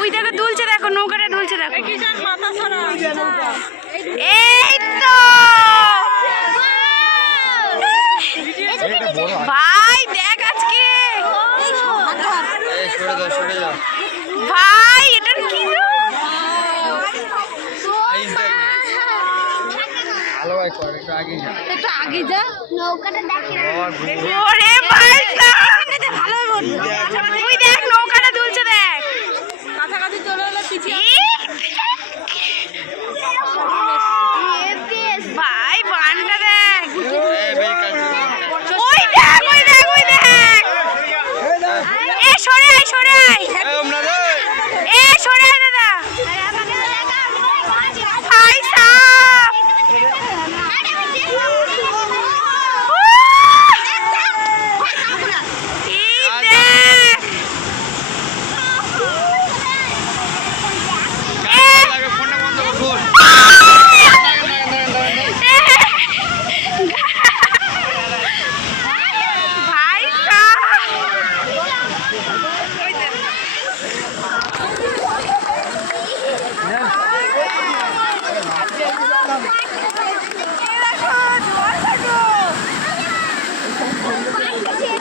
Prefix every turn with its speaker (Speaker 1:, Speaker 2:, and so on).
Speaker 1: ওই দেখো দুলছে দেখো নৌকাটা দুলছে দেখো। এই তো! ভাই দেখ আজকে। ভাই এটার কি রূপ?
Speaker 2: ভালো ভাই কর একটু আগে যা।
Speaker 3: আগে যা নৌকাটা দেখে
Speaker 1: ওরে ভাই ভালো ওই দেখ নৌকাটা দুলছে দেখ
Speaker 4: কাছাকাছি চলে এলে পিছিয়ে
Speaker 1: ভাই বানটা দেখ। ওই দেখ ওই দেখ ওই দেখ। এ সরে আয় সরে আয়। এ সরে আয় দাদা। ভাই সাপ এই দেখ এ
Speaker 2: লাগে ফোনটা বন্ধ কর ফোন
Speaker 1: ভাই সাপ